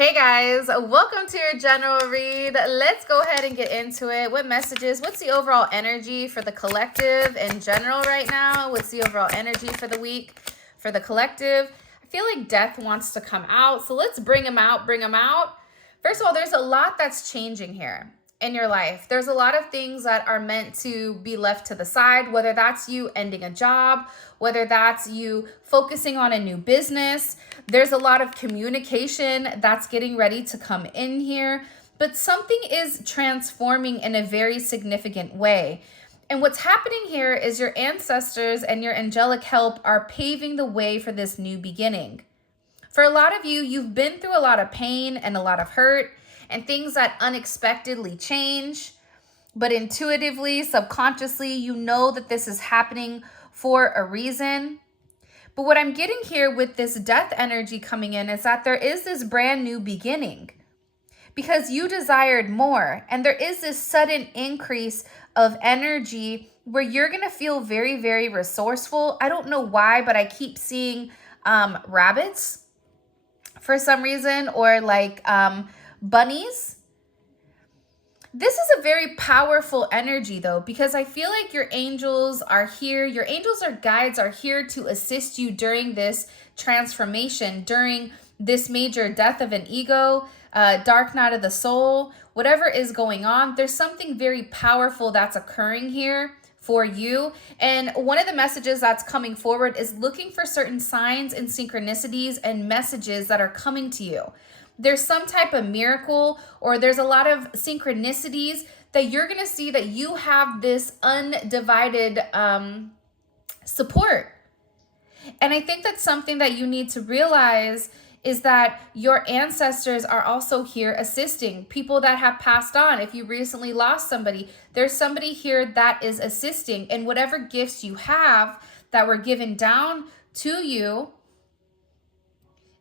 Hey guys, welcome to your general read. Let's go ahead and get into it. What messages? What's the overall energy for the collective in general right now? What's the overall energy for the week for the collective? I feel like death wants to come out, so let's bring him out, bring him out. First of all, there's a lot that's changing here in your life. There's a lot of things that are meant to be left to the side, whether that's you ending a job, whether that's you focusing on a new business. There's a lot of communication that's getting ready to come in here, but something is transforming in a very significant way. And what's happening here is your ancestors and your angelic help are paving the way for this new beginning. For a lot of you, you've been through a lot of pain and a lot of hurt and things that unexpectedly change, but intuitively, subconsciously, you know that this is happening for a reason. But what I'm getting here with this death energy coming in is that there is this brand new beginning because you desired more, and there is this sudden increase of energy where you're going to feel very, very resourceful. I don't know why, but I keep seeing rabbits for some reason, or like bunnies. This is a very powerful energy though, because I feel like your angels are here. Your angels or guides are here to assist you during this transformation, during this major death of an ego, dark night of the soul, whatever is going on. There's something very powerful that's occurring here for you. And one of the messages that's coming forward is looking for certain signs and synchronicities and messages that are coming to you. There's some type of miracle, or there's a lot of synchronicities that you're going to see that you have this undivided support. And I think that's something that you need to realize is that your ancestors are also here assisting people that have passed on. If you recently lost somebody, there's somebody here that is assisting, and whatever gifts you have that were given down to you,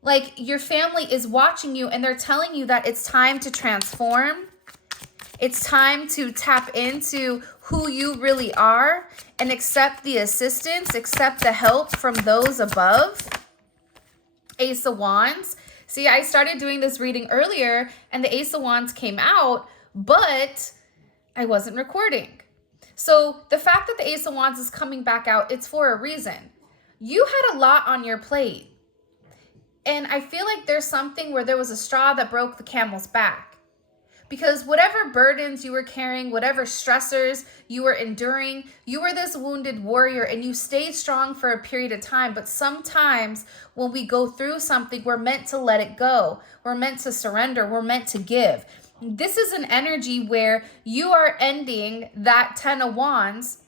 like your family is watching you and they're telling you that it's time to transform. It's time to tap into who you really are and accept the assistance, accept the help from those above. Ace of Wands. See, I started doing this reading earlier and the Ace of Wands came out, but I wasn't recording. So the fact that the Ace of Wands is coming back out, it's for a reason. You had a lot on your plate. And I feel like there's something where there was a straw that broke the camel's back. Because whatever burdens you were carrying, whatever stressors you were enduring, you were this wounded warrior and you stayed strong for a period of time. But sometimes when we go through something, we're meant to let it go. We're meant to surrender. We're meant to give. This is an energy where you are ending that 10 of Wands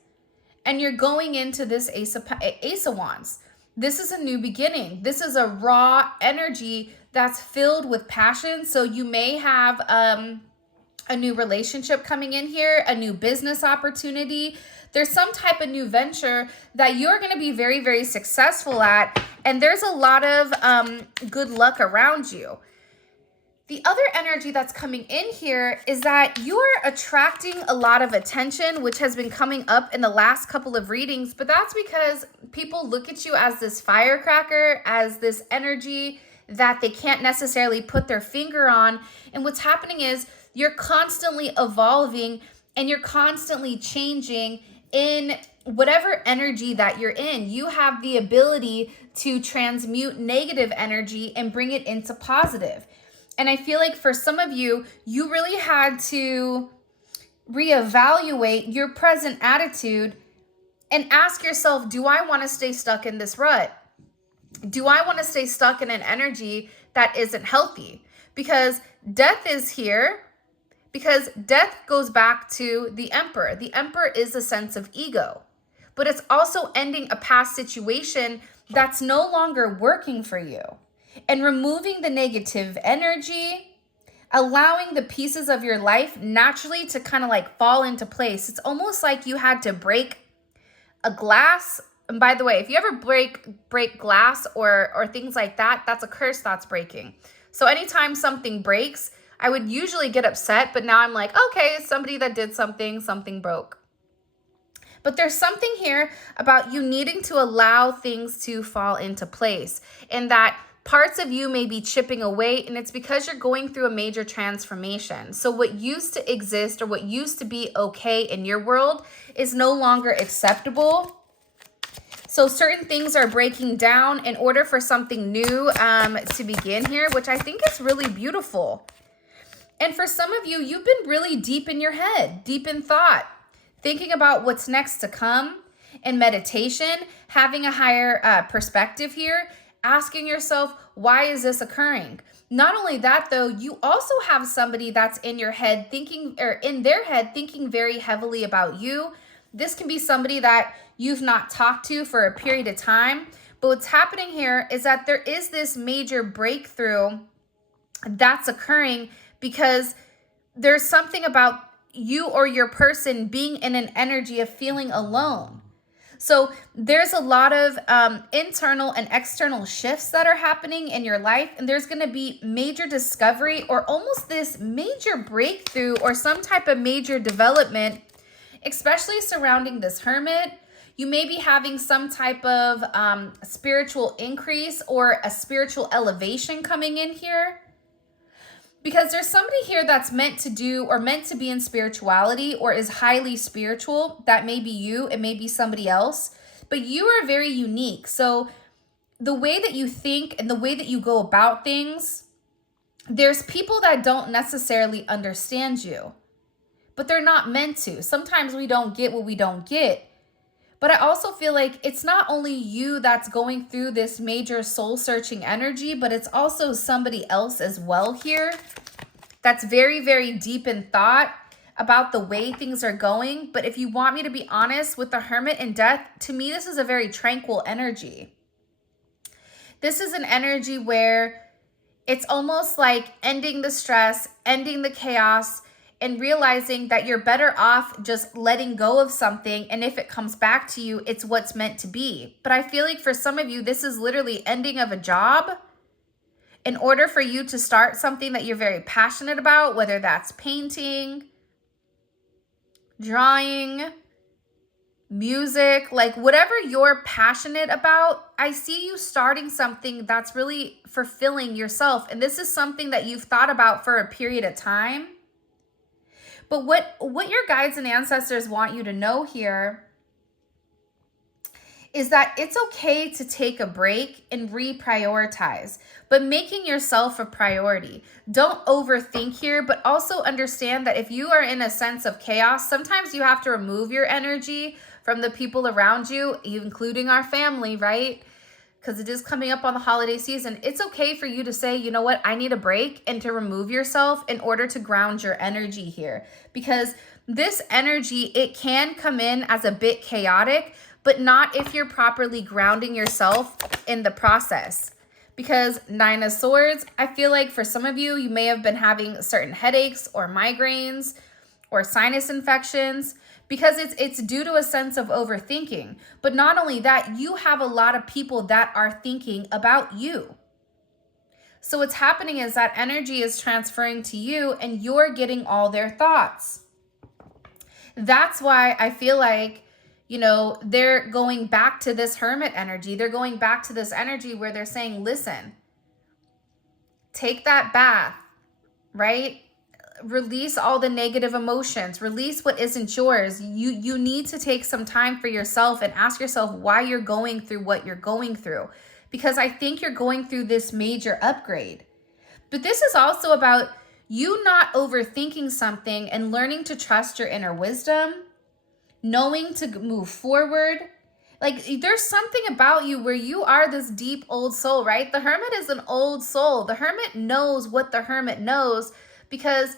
and you're going into this Ace of Wands. This is a new beginning. This is a raw energy that's filled with passion. So you may have a new relationship coming in here, a new business opportunity. There's some type of new venture that you're going to be very, very successful at. And there's a lot of good luck around you. The other energy that's coming in here is that you are attracting a lot of attention, which has been coming up in the last couple of readings. But that's because people look at you as this firecracker, as this energy that they can't necessarily put their finger on. And what's happening is you're constantly evolving and you're constantly changing in whatever energy that you're in. You have the ability to transmute negative energy and bring it into positive. And I feel like for some of you, you really had to reevaluate your present attitude and ask yourself, do I want to stay stuck in this rut? Do I want to stay stuck in an energy that isn't healthy? Because death is here, because death goes back to the Emperor. The Emperor is a sense of ego, but it's also ending a past situation that's no longer working for you. And removing the negative energy, allowing the pieces of your life naturally to kind of like fall into place. It's almost like you had to break a glass. And by the way, if you ever break glass or things like that, that's a curse that's breaking. So anytime something breaks, I would usually get upset, but now I'm like, okay, somebody that did something broke. But there's something here about you needing to allow things to fall into place, and that parts of you may be chipping away, and it's because you're going through a major transformation. So what used to exist or what used to be okay in your world is no longer acceptable. So certain things are breaking down in order for something new to begin here, which I think is really beautiful. And for some of you, you've been really deep in your head, deep in thought, thinking about what's next to come in meditation, having a higher perspective here, asking yourself, why is this occurring? Not only that, though, you also have somebody that's in your head thinking, or in their head thinking very heavily about you. This can be somebody that you've not talked to for a period of time. But what's happening here is that there is this major breakthrough that's occurring because there's something about you or your person being in an energy of feeling alone. So there's a lot of internal and external shifts that are happening in your life, and there's going to be major discovery or almost this major breakthrough or some type of major development, especially surrounding this hermit. You may be having some type of spiritual increase or a spiritual elevation coming in here. Because there's somebody here that's meant to do or meant to be in spirituality or is highly spiritual. That may be you, it may be somebody else, but you are very unique. So the way that you think and the way that you go about things, there's people that don't necessarily understand you, but they're not meant to. Sometimes we don't get what we don't get. But I also feel like it's not only you that's going through this major soul-searching energy, but it's also somebody else as well here that's very, very deep in thought about the way things are going. But if you want me to be honest, with the Hermit and Death, to me, this is a very tranquil energy. This is an energy where it's almost like ending the stress, ending the chaos, and realizing that you're better off just letting go of something. And if it comes back to you, it's what's meant to be. But I feel like for some of you, this is literally ending of a job in order for you to start something that you're very passionate about, whether that's painting, drawing, music, like whatever you're passionate about. I see you starting something that's really fulfilling yourself. And this is something that you've thought about for a period of time. But what your guides and ancestors want you to know here is that it's okay to take a break and reprioritize, but making yourself a priority. Don't overthink here, but also understand that if you are in a sense of chaos, sometimes you have to remove your energy from the people around you, including our family, right? Because it is coming up on the holiday season. It's okay for you to say, you know what, I need a break, and to remove yourself in order to ground your energy here. Because this energy, it can come in as a bit chaotic, but not if you're properly grounding yourself in the process. Because Nine of Swords, I feel like for some of you, you may have been having certain headaches or migraines or sinus infections, because it's due to a sense of overthinking. But not only that, you have a lot of people that are thinking about you. So what's happening is that energy is transferring to you and you're getting all their thoughts. That's why I feel like, you know, they're going back to this hermit energy. They're going back to this energy where they're saying, listen, take that bath, right? Release all the negative emotions, release what isn't yours. You need to take some time for yourself and ask yourself why you're going through what you're going through. Because I think you're going through this major upgrade. But this is also about you not overthinking something and learning to trust your inner wisdom, knowing to move forward. Like there's something about you where you are this deep old soul, right? The Hermit is an old soul. The Hermit knows what the Hermit knows because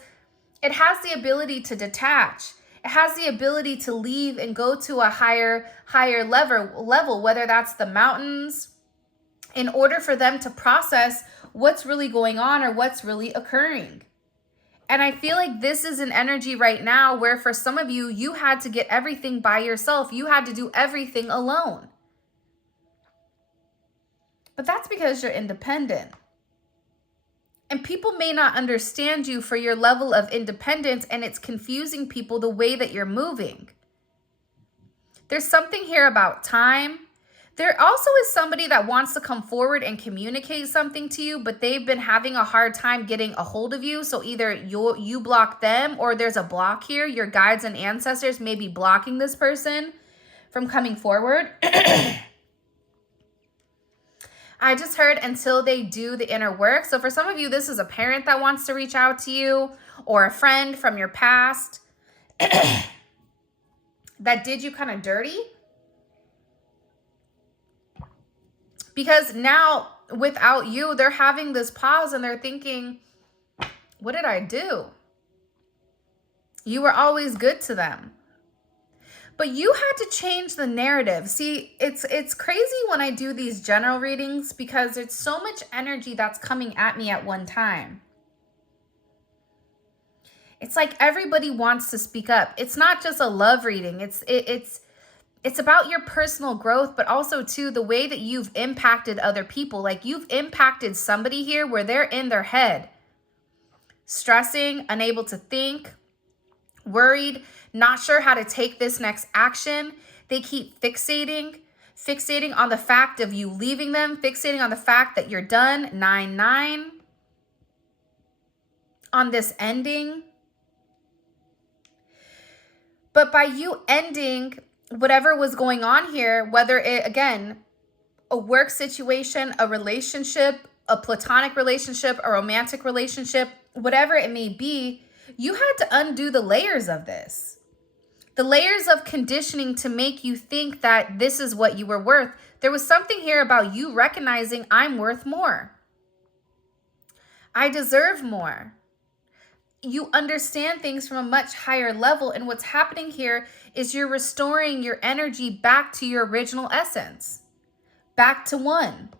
it has the ability to detach. It has the ability to leave and go to a higher level, whether that's the mountains, in order for them to process what's really going on or what's really occurring. And I feel like this is an energy right now where for some of you, you had to get everything by yourself. You had to do everything alone. But that's because you're independent. And people may not understand you for your level of independence, and it's confusing people the way that you're moving. There's something here about time. There also is somebody that wants to come forward and communicate something to you, but they've been having a hard time getting a hold of you. So either you block them, or there's a block here. Your guides and ancestors may be blocking this person from coming forward. I just heard until they do the inner work. So for some of you, this is a parent that wants to reach out to you, or a friend from your past that did you kind of dirty. Because now, without you, they're having this pause and they're thinking, what did I do? You were always good to them. But you had to change the narrative. See, it's crazy when I do these general readings because it's so much energy that's coming at me at one time. It's like everybody wants to speak up. It's not just a love reading. It's about your personal growth, but also too the way that you've impacted other people. Like you've impacted somebody here where they're in their head, stressing, unable to think, worried, not sure how to take this next action. They keep fixating on the fact of you leaving them, fixating on the fact that you're done, 9-9, on this ending. But by you ending whatever was going on here, whether it, again, a work situation, a relationship, a platonic relationship, a romantic relationship, whatever it may be, you had to undo the layers of this. The layers of conditioning to make you think that this is what you were worth. There was something here about you recognizing I'm worth more. I deserve more. You understand things from a much higher level. And what's happening here is you're restoring your energy back to your original essence, back to one.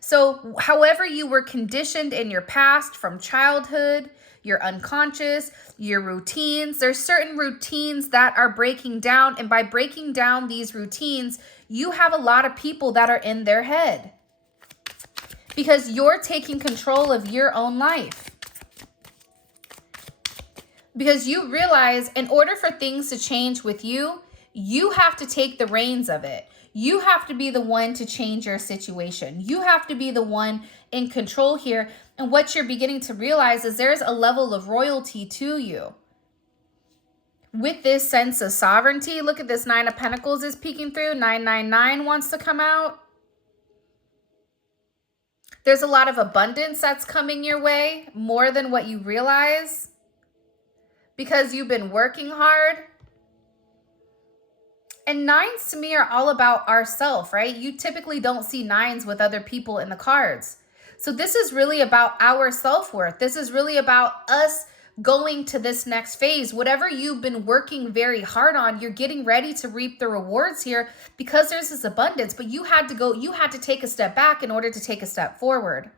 So however you were conditioned in your past from childhood, your unconscious, your routines, there's certain routines that are breaking down. And by breaking down these routines, you have a lot of people that are in their head because you're taking control of your own life. Because you realize in order for things to change with you, you have to take the reins of it. You have to be the one to change your situation. You have to be the one in control here. And what you're beginning to realize is there's a level of royalty to you. With this sense of sovereignty, look at this 9 of Pentacles is peeking through. 999 wants to come out. There's a lot of abundance that's coming your way, more than what you realize. Because you've been working hard. And 9s to me are all about ourself, right? You typically don't see 9s with other people in the cards. So this is really about our self-worth. This is really about us going to this next phase. Whatever you've been working very hard on, you're getting ready to reap the rewards here because there's this abundance. But you had to take a step back in order to take a step forward.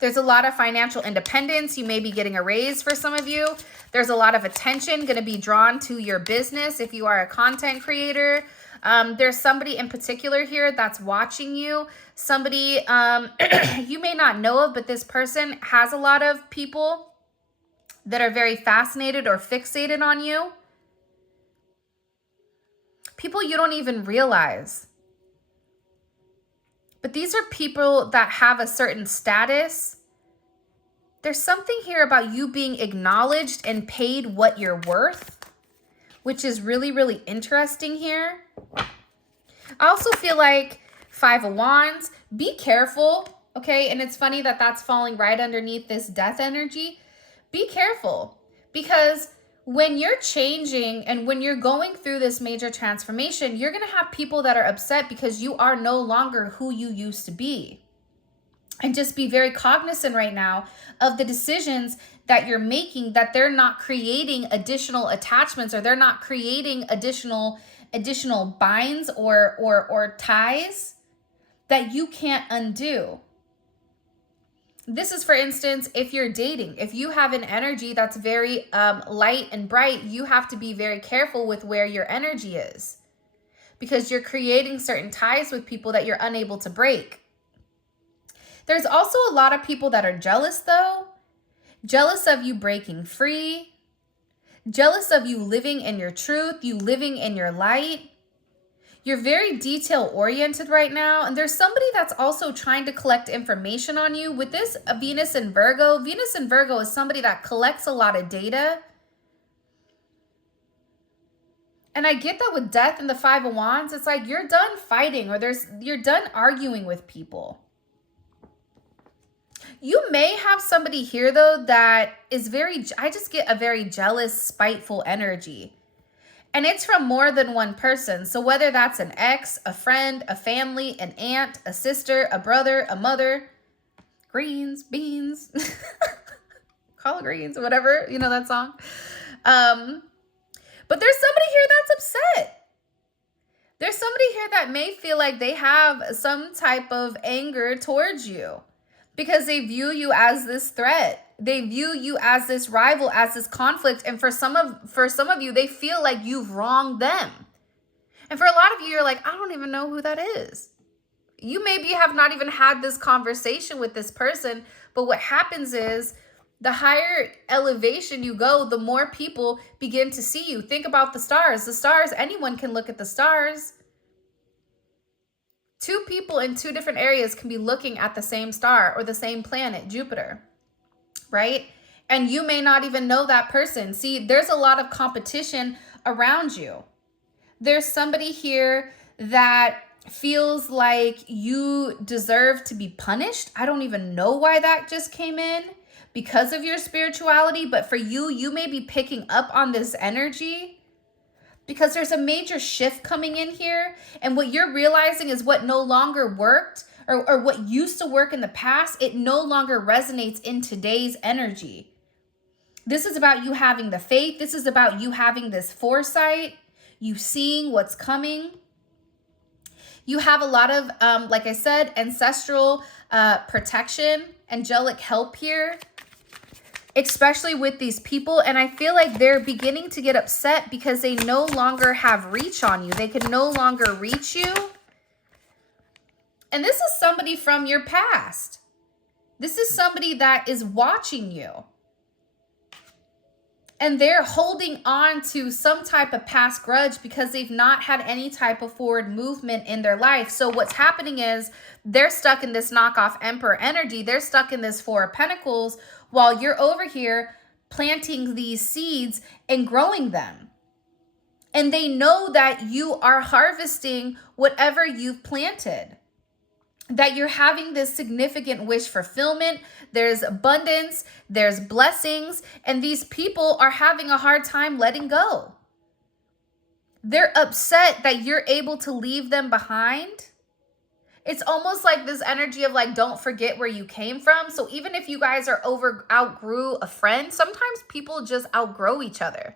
There's a lot of financial independence. You may be getting a raise for some of you. There's a lot of attention going to be drawn to your business if you are a content creator. There's somebody in particular here that's watching you. Somebody you may not know of, but this person has a lot of people that are very fascinated or fixated on you. People you don't even realize. But these are people that have a certain status. There's something here about you being acknowledged and paid what you're worth, which is really, really interesting here. I also feel like 5 of Wands, be careful, okay? And it's funny that that's falling right underneath this death energy. Be careful because when you're changing and when you're going through this major transformation, you're going to have people that are upset because you are no longer who you used to be. And just be very cognizant right now of the decisions that you're making, that they're not creating additional attachments or they're not creating additional binds or ties that you can't undo. This is, for instance, if you're dating, if you have an energy that's very light and bright, you have to be very careful with where your energy is because you're creating certain ties with people that you're unable to break. There's also a lot of people that are jealous, though. Jealous of you breaking free. Jealous of you living in your truth, you living in your light. You're very detail oriented right now. And there's somebody that's also trying to collect information on you. With this Venus in Virgo is somebody that collects a lot of data. And I get that with Death and the Five of Wands, it's like you're done fighting, or you're done arguing with people. You may have somebody here though that is I just get a very jealous, spiteful energy. And it's from more than one person. So whether that's an ex, a friend, a family, an aunt, a sister, a brother, a mother, greens, beans, collard greens, whatever, you know that song. But there's somebody here that's upset. There's somebody here that may feel like they have some type of anger towards you because they view you as this threat. They view you as this rival, as this conflict. And for some of you, they feel like you've wronged them. And for a lot of you, you're like, I don't even know who that is. You maybe have not even had this conversation with this person, but what happens is the higher elevation you go, the more people begin to see you. Think about the stars. The stars, anyone can look at the stars. Two people in two different areas can be looking at the same star or the same planet, Jupiter, right? And you may not even know that person. See, there's a lot of competition around you. There's somebody here that feels like you deserve to be punished. I don't even know why that just came in because of your spirituality, but for you, you may be picking up on this energy because there's a major shift coming in here. And what you're realizing is what no longer worked or what used to work in the past, it no longer resonates in today's energy. This is about you having the faith. This is about you having this foresight, you seeing what's coming. You have a lot of, like I said, ancestral protection, angelic help here, especially with these people. And I feel like they're beginning to get upset because they no longer have reach on you. They can no longer reach you. And this is somebody from your past. This is somebody that is watching you. And they're holding on to some type of past grudge because they've not had any type of forward movement in their life. So what's happening is they're stuck in this knockoff Emperor energy. They're stuck in this Four of Pentacles while you're over here planting these seeds and growing them. And they know that you are harvesting whatever you've planted, that you're having this significant wish fulfillment. There's abundance, there's blessings, and these people are having a hard time letting go. They're upset that you're able to leave them behind. It's almost like this energy of like, don't forget where you came from. So even if you guys are outgrew a friend, sometimes people just outgrow each other.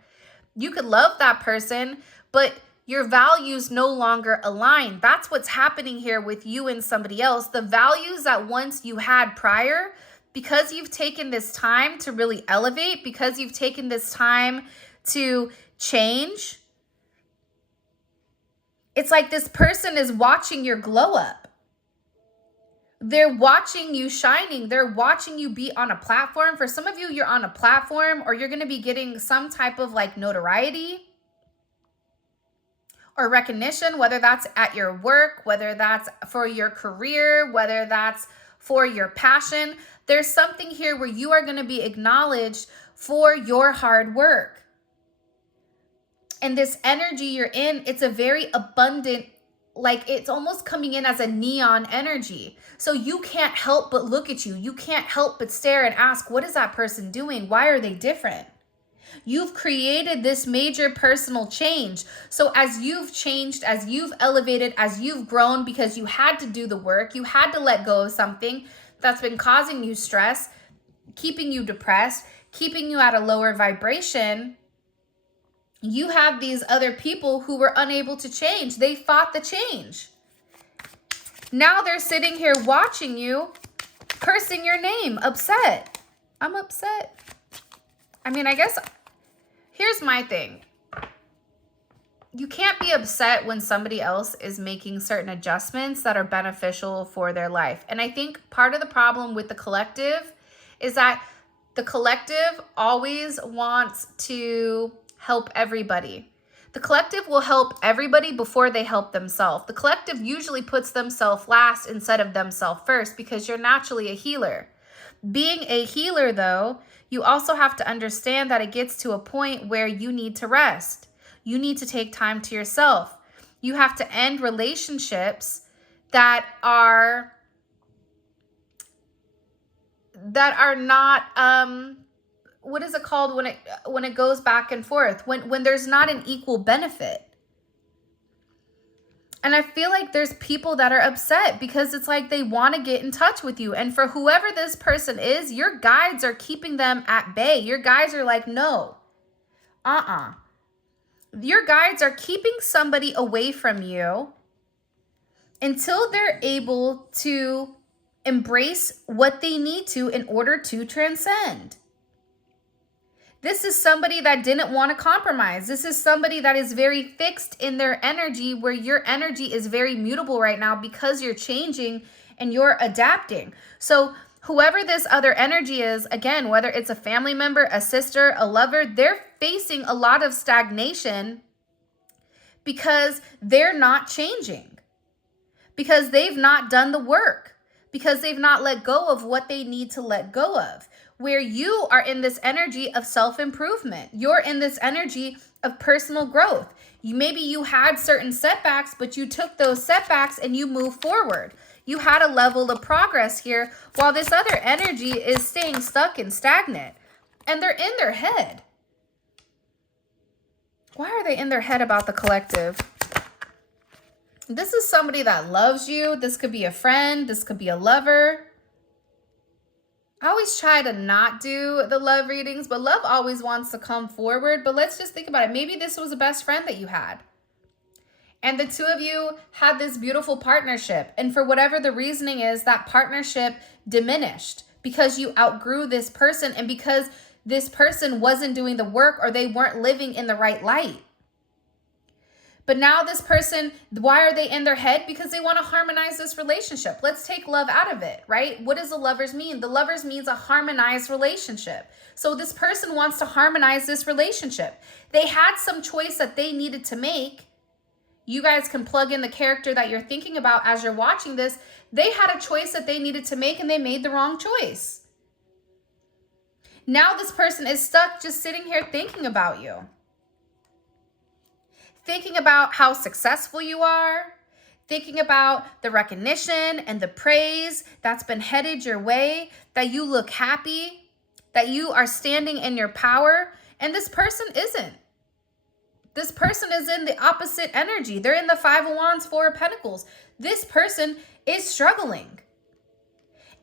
You could love that person, but your values no longer align. That's what's happening here with you and somebody else. The values that once you had prior, because you've taken this time to really elevate, because you've taken this time to change, it's like this person is watching your glow up. They're watching you shining. They're watching you be on a platform. For some of you, you're on a platform or you're going to be getting some type of like notoriety or recognition, whether that's at your work, whether that's for your career, whether that's for your passion. There's something here where you are going to be acknowledged for your hard work. And this energy you're in, it's a very abundant, like it's almost coming in as a neon energy. So you can't help but look at you. You can't help but stare and ask, what is that person doing? Why are they different? You've created this major personal change. So as you've changed, as you've elevated, as you've grown, because you had to do the work, you had to let go of something that's been causing you stress, keeping you depressed, keeping you at a lower vibration. You have these other people who were unable to change. They fought the change. Now they're sitting here watching you, cursing your name, upset. I'm upset. I mean, I guess here's my thing. You can't be upset when somebody else is making certain adjustments that are beneficial for their life. And I think part of the problem with the collective is that the collective always wants to help everybody. The collective will help everybody before they help themselves. The collective usually puts themselves last instead of themselves first because you're naturally a healer. Being a healer, though, you also have to understand that it gets to a point where you need to rest. You need to take time to yourself. You have to end relationships that are not what is it called when it goes back and forth, when there's not an equal benefit. And I feel like there's people that are upset because it's like they want to get in touch with you. And for whoever this person is, your guides are keeping them at bay. Your guides are like, no, Your guides are keeping somebody away from you until they're able to embrace what they need to in order to transcend. This is somebody that didn't want to compromise. This is somebody that is very fixed in their energy, where your energy is very mutable right now because you're changing and you're adapting. So whoever this other energy is, again, whether it's a family member, a sister, a lover, they're facing a lot of stagnation because they're not changing, because they've not done the work, because they've not let go of what they need to let go of. Where you are in this energy of self-improvement. You're in this energy of personal growth. Maybe you had certain setbacks, but you took those setbacks and you moved forward. You had a level of progress here, while this other energy is staying stuck and stagnant. And they're in their head. Why are they in their head about the collective? This is somebody that loves you. This could be a friend. This could be a lover. I always try to not do the love readings, but love always wants to come forward. But let's just think about it. Maybe this was a best friend that you had, and the two of you had this beautiful partnership. And for whatever the reasoning is, that partnership diminished because you outgrew this person and because this person wasn't doing the work or they weren't living in the right light. But now this person, why are they in their head? Because they want to harmonize this relationship. Let's take love out of it, right? What does the lovers mean? The lovers means a harmonized relationship. So this person wants to harmonize this relationship. They had some choice that they needed to make. You guys can plug in the character that you're thinking about as you're watching this. They had a choice that they needed to make and they made the wrong choice. Now this person is stuck just sitting here thinking about you. Thinking about how successful you are, thinking about the recognition and the praise that's been headed your way, that you look happy, that you are standing in your power, and this person isn't. This person is in the opposite energy. They're in the Five of Wands, Four of Pentacles. This person is struggling.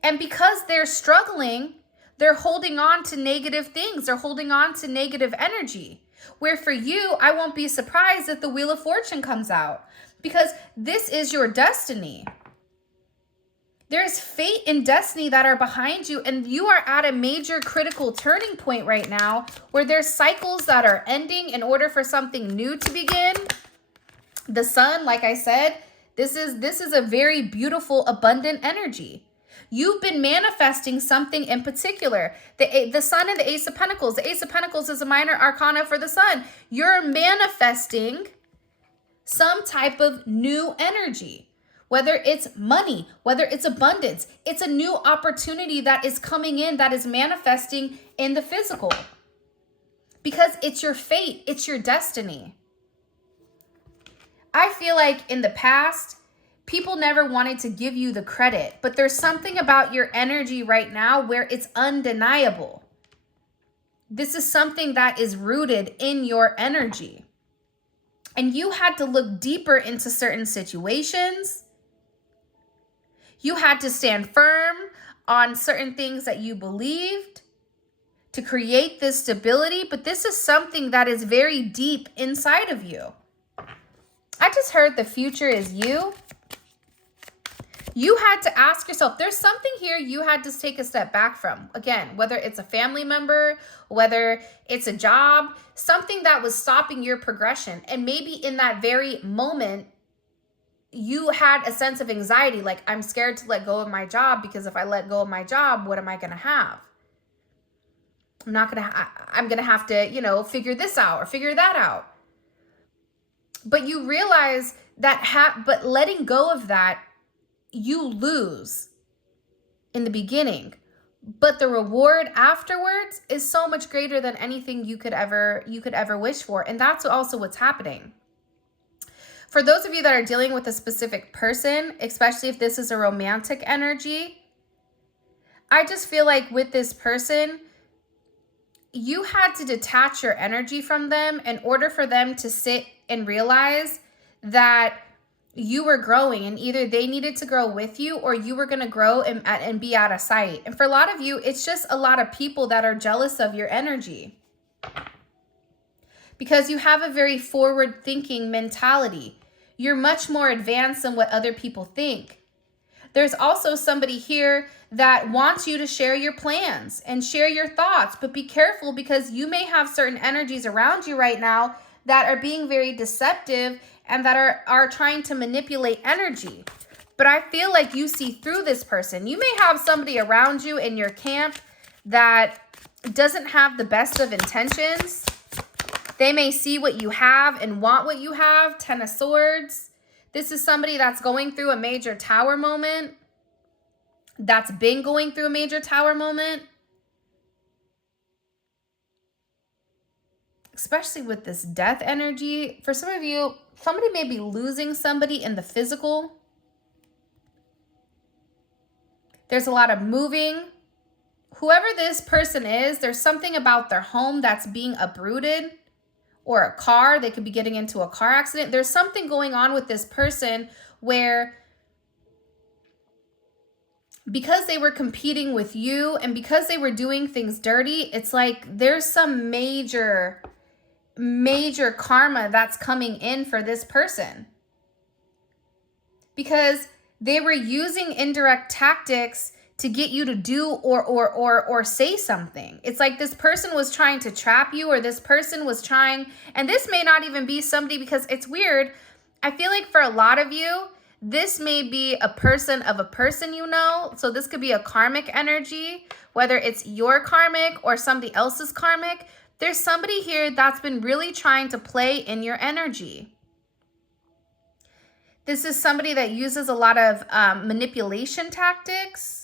And because they're struggling, they're holding on to negative things. They're holding on to negative energy. Where for you, I won't be surprised if the Wheel of Fortune comes out, because this is your destiny. There's fate and destiny that are behind you, and you are at a major critical turning point right now where there's cycles that are ending in order for something new to begin. The sun, like I said, this is a very beautiful, abundant energy. You've been manifesting something in particular. The sun and the Ace of Pentacles. The Ace of Pentacles is a minor arcana for the sun. You're manifesting some type of new energy. Whether it's money, whether it's abundance. It's a new opportunity that is coming in, that is manifesting in the physical. Because it's your fate. It's your destiny. I feel like in the past, people never wanted to give you the credit, but there's something about your energy right now where it's undeniable. This is something that is rooted in your energy. And you had to look deeper into certain situations. You had to stand firm on certain things that you believed to create this stability, but this is something that is very deep inside of you. I just heard the future is you. You had to ask yourself, there's something here you had to take a step back from. Again, whether it's a family member, whether it's a job, something that was stopping your progression. And maybe in that very moment, you had a sense of anxiety, like, I'm scared to let go of my job because if I let go of my job, what am I going to have? I'm going to have to, figure this out or figure that out. But you realize that, but letting go of that, you lose in the beginning. But the reward afterwards is so much greater than anything you could ever wish for. And that's also what's happening. For those of you that are dealing with a specific person, especially if this is a romantic energy, I just feel like with this person, you had to detach your energy from them in order for them to sit and realize that you were growing, and either they needed to grow with you or you were going to grow and be out of sight. And for a lot of you, it's just a lot of people that are jealous of your energy because you have a very forward thinking mentality. You're much more advanced than what other people think. There's also somebody here that wants you to share your plans and share your thoughts, but be careful because you may have certain energies around you right now that are being very deceptive and that are trying to manipulate energy. But I feel like you see through this person. You may have somebody around you in your camp that doesn't have the best of intentions. They may see what you have and want what you have. 10 of Swords. This is somebody that's going through a major tower moment. That's been going through a major tower moment. Especially with this death energy. For some of you, somebody may be losing somebody in the physical. There's a lot of moving. Whoever this person is, there's something about their home that's being uprooted, or a car. They could be getting into a car accident. There's something going on with this person where because they were competing with you and because they were doing things dirty, it's like there's some major karma that's coming in for this person because they were using indirect tactics to get you to do or say something. It's like this person was trying to trap you, or this person was trying, and this may not even be somebody, because it's weird. I feel like for a lot of you, this may be a person of a person you know. So this could be a karmic energy, whether it's your karmic or somebody else's karmic. There's somebody here that's been really trying to play in your energy. This is somebody that uses a lot of manipulation tactics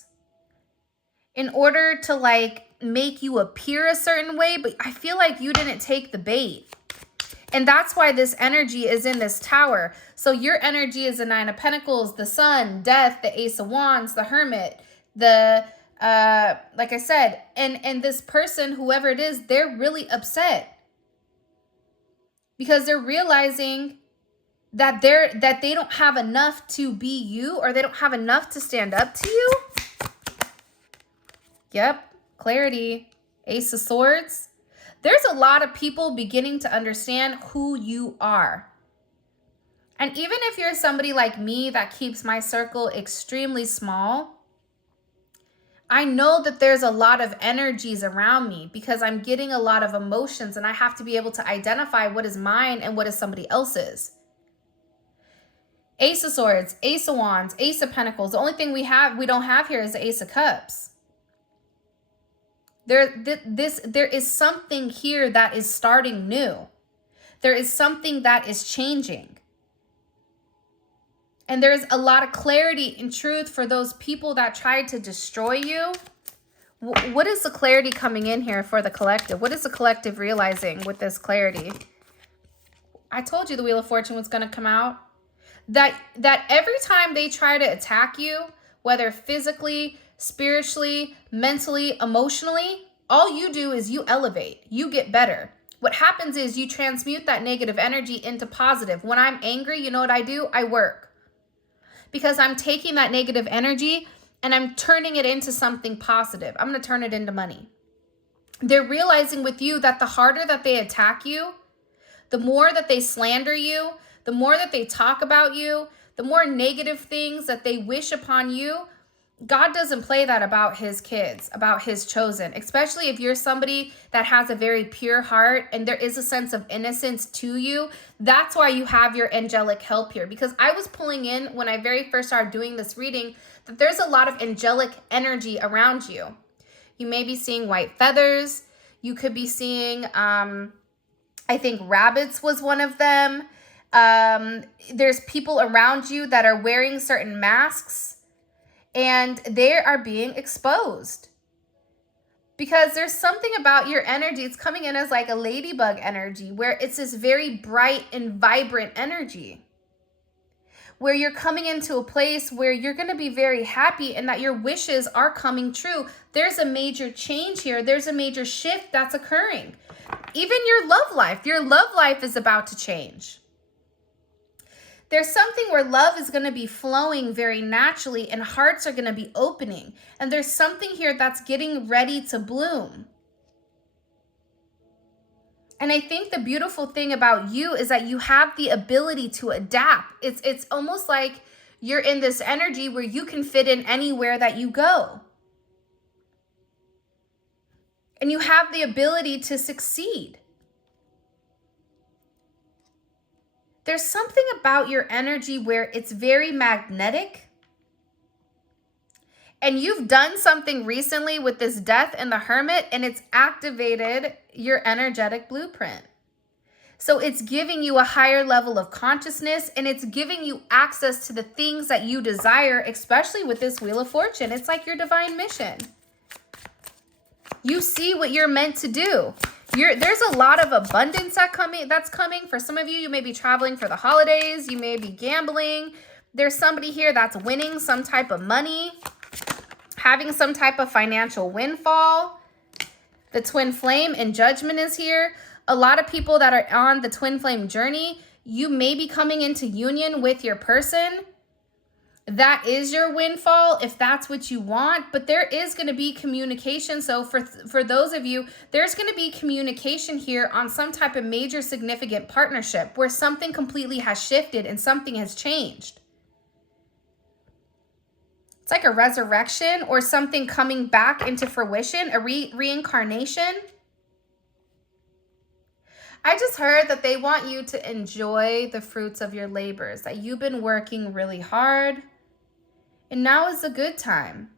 in order to like make you appear a certain way, but I feel like you didn't take the bait. And that's why this energy is in this tower. So your energy is the 9 of Pentacles, the Sun, Death, the Ace of Wands, the Hermit, the like I said, and this person, whoever it is, they're really upset because they're realizing that they don't have enough to be you, or they don't have enough to stand up to you. Yep, clarity, Ace of Swords. There's a lot of people beginning to understand who you are. And even if you're somebody like me that keeps my circle extremely small, I know that there's a lot of energies around me because I'm getting a lot of emotions, and I have to be able to identify what is mine and what is somebody else's. Ace of Swords, Ace of Wands, Ace of Pentacles. The only thing we don't have here is the Ace of Cups. There is something here that is starting new. There is something that is changing. And there's a lot of clarity and truth for those people that tried to destroy you. What is the clarity coming in here for the collective? What is the collective realizing with this clarity? I told you the Wheel of Fortune was going to come out. That every time they try to attack you, whether physically, spiritually, mentally, emotionally, all you do is you elevate, you get better. What happens is you transmute that negative energy into positive. When I'm angry, you know what I do? I work. Because I'm taking that negative energy and I'm turning it into something positive. I'm going to turn it into money. They're realizing with you that the harder that they attack you, the more that they slander you, the more that they talk about you, the more negative things that they wish upon you, God doesn't play that about his kids, about his chosen, especially if you're somebody that has a very pure heart and there is a sense of innocence to you. That's why you have your angelic help here, because I was pulling in when I very first started doing this reading that there's a lot of angelic energy around you. You may be seeing white feathers. You could be seeing, I think rabbits was one of them. There's people around you that are wearing certain masks and they are being exposed. Because there's something about your energy. It's coming in as like a ladybug energy where it's this very bright and vibrant energy. Where you're coming into a place where you're going to be very happy and that your wishes are coming true. There's a major change here. There's a major shift that's occurring. Even your love life is about to change. There's something where love is going to be flowing very naturally and hearts are going to be opening. And there's something here that's getting ready to bloom. And I think the beautiful thing about you is that you have the ability to adapt. It's almost like you're in this energy where you can fit in anywhere that you go. And you have the ability to succeed. There's something about your energy where it's very magnetic. And you've done something recently with this Death and the Hermit, and it's activated your energetic blueprint. So it's giving you a higher level of consciousness, and it's giving you access to the things that you desire, especially with this Wheel of Fortune. It's like your divine mission. You see what you're meant to do. There's a lot of abundance that's coming. For some of you, you may be traveling for the holidays. You may be gambling. There's somebody here that's winning some type of money, having some type of financial windfall. The twin flame and judgment is here. A lot of people that are on the twin flame journey, you may be coming into union with your person. That is your windfall if that's what you want, but there is going to be communication. So for those of you, there's going to be communication here on some type of major significant partnership where something completely has shifted and something has changed. It's like a resurrection or something coming back into fruition, a reincarnation. I just heard that they want you to enjoy the fruits of your labors, that you've been working really hard. And now is a good time.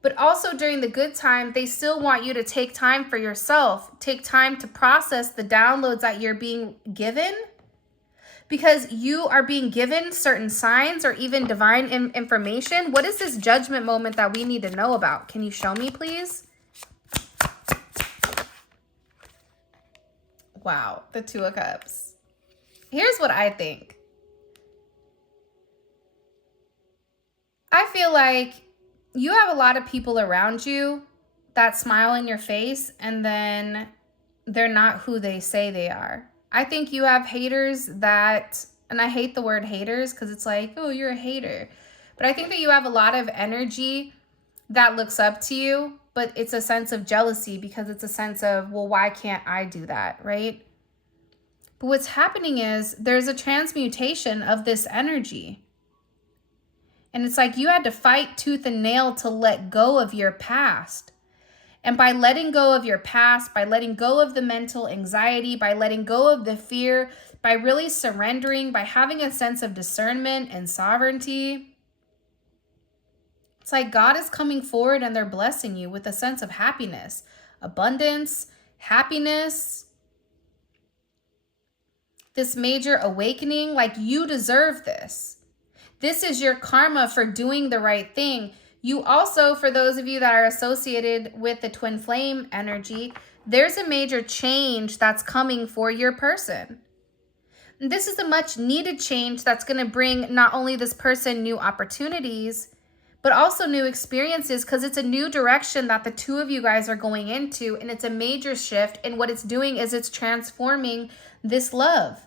But also during the good time, they still want you to take time for yourself. Take time to process the downloads that you're being given. Because you are being given certain signs or even divine information. What is this judgment moment that we need to know about? Can you show me, please? Wow, the Two of Cups. Here's what I think. I feel like you have a lot of people around you that smile in your face and then they're not who they say they are. I think you have haters that, and I hate the word haters because it's like, oh, you're a hater. But I think that you have a lot of energy that looks up to you, but it's a sense of jealousy because it's a sense of, well, why can't I do that, right? But what's happening is there's a transmutation of this energy. And it's like you had to fight tooth and nail to let go of your past. And by letting go of your past, by letting go of the mental anxiety, by letting go of the fear, by really surrendering, by having a sense of discernment and sovereignty, it's like God is coming forward and they're blessing you with a sense of happiness, abundance, happiness, this major awakening. Like you deserve this. This is your karma for doing the right thing. You also, for those of you that are associated with the twin flame energy, there's a major change that's coming for your person. And this is a much needed change that's going to bring not only this person new opportunities, but also new experiences because it's a new direction that the two of you guys are going into. And it's a major shift. And what it's doing is it's transforming this love.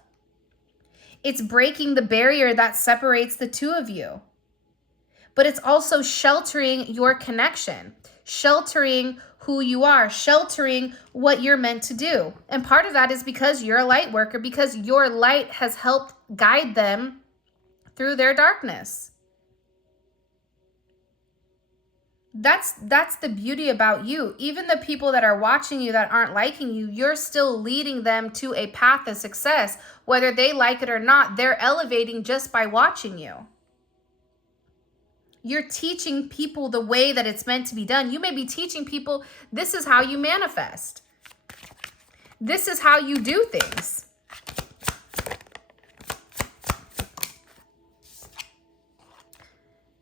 It's breaking the barrier that separates the two of you. But it's also sheltering your connection, sheltering who you are, sheltering what you're meant to do. And part of that is because you're a light worker, because your light has helped guide them through their darkness. That's the beauty about you. Even the people that are watching you that aren't liking you, you're still leading them to a path of success. Whether they like it or not, they're elevating just by watching you. You're teaching people the way that it's meant to be done. You may be teaching people, this is how you manifest. This is how you do things.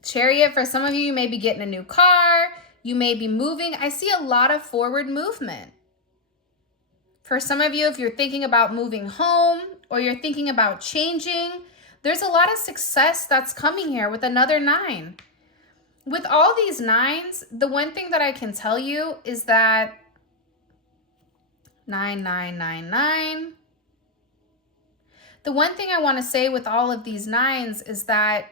Chariot, for some of you, you may be getting a new car. You may be moving. I see a lot of forward movement. For some of you, if you're thinking about moving home or you're thinking about changing, there's a lot of success that's coming here with another 9. With all these 9s, the one thing that I can tell you is that 9999. The one thing I want to say with all of these 9s is that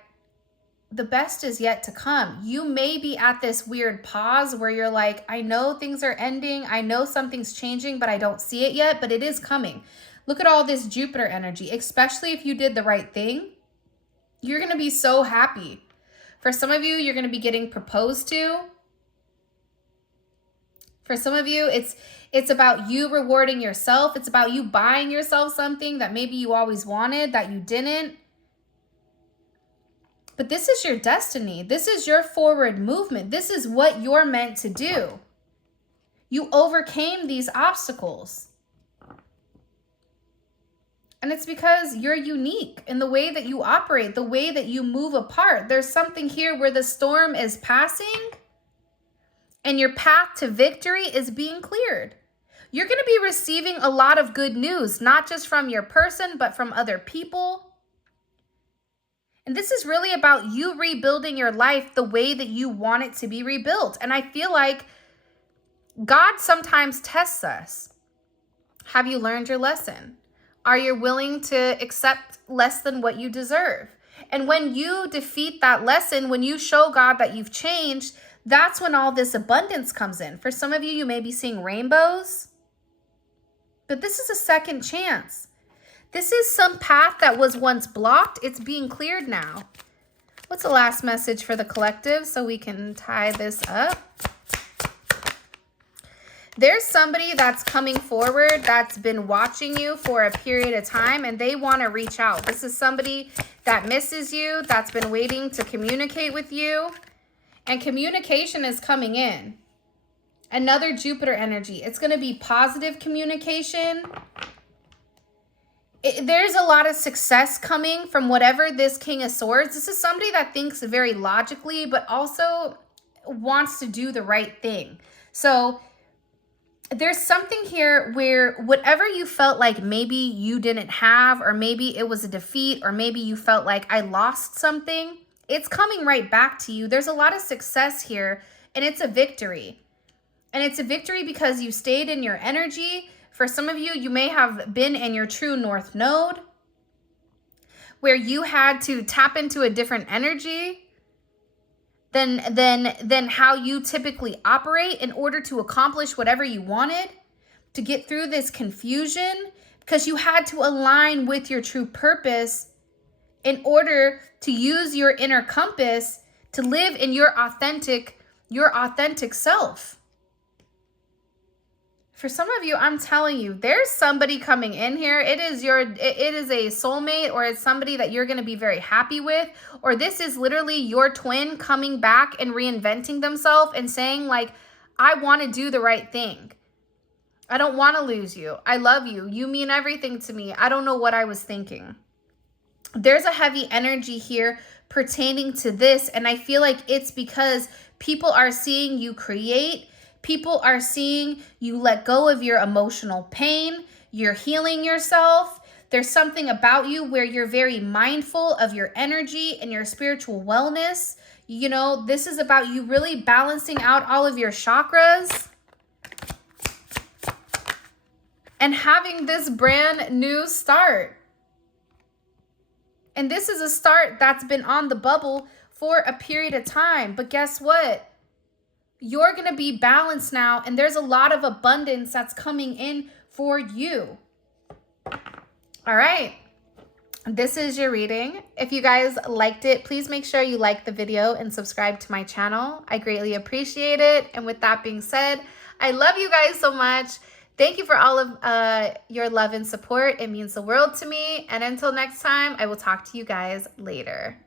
the best is yet to come. You may be at this weird pause where you're like, I know things are ending. I know something's changing, but I don't see it yet, but it is coming. Look at all this Jupiter energy, especially if you did the right thing. You're going to be so happy. For some of you, you're going to be getting proposed to. For some of you, it's about you rewarding yourself. It's about you buying yourself something that maybe you always wanted that you didn't. But this is your destiny. This is your forward movement. This is what you're meant to do. You overcame these obstacles. And it's because you're unique in the way that you operate, the way that you move apart. There's something here where the storm is passing and your path to victory is being cleared. You're going to be receiving a lot of good news, not just from your person, but from other people. And this is really about you rebuilding your life the way that you want it to be rebuilt. And I feel like God sometimes tests us. Have you learned your lesson? Are you willing to accept less than what you deserve? And when you defeat that lesson, when you show God that you've changed, that's when all this abundance comes in. For some of you, you may be seeing rainbows, but this is a second chance. This is some path that was once blocked. It's being cleared now. What's the last message for the collective so we can tie this up? There's somebody that's coming forward that's been watching you for a period of time and they want to reach out. This is somebody that misses you, that's been waiting to communicate with you. And communication is coming in. Another Jupiter energy. It's going to be positive communication. There's a lot of success coming from whatever this King of Swords. This is somebody that thinks very logically, but also wants to do the right thing. So there's something here where whatever you felt like maybe you didn't have, or maybe it was a defeat, or maybe you felt like I lost something, it's coming right back to you. There's a lot of success here, and it's a victory. And it's a victory because you stayed in your energy. For some of you, you may have been in your true north node where you had to tap into a different energy than how you typically operate in order to accomplish whatever you wanted, to get through this confusion, because you had to align with your true purpose in order to use your inner compass to live in your authentic self. For some of you, I'm telling you, there's somebody coming in here. It is a soulmate, or it's somebody that you're going to be very happy with, or this is literally your twin coming back and reinventing themselves and saying like, I want to do the right thing. I don't want to lose you. I love you. You mean everything to me. I don't know what I was thinking. There's a heavy energy here pertaining to this, and I feel like it's because people are seeing you create. People are seeing you let go of your emotional pain. You're healing yourself. There's something about you where you're very mindful of your energy and your spiritual wellness. You know, this is about you really balancing out all of your chakras and having this brand new start. And this is a start that's been on the bubble for a period of time. But guess what? You're going to be balanced now, and there's a lot of abundance that's coming in for you. All right. This is your reading. If you guys liked it, please make sure you like the video and subscribe to my channel. I greatly appreciate it. And with that being said, I love you guys so much. Thank you for all of your love and support. It means the world to me. And until next time, I will talk to you guys later.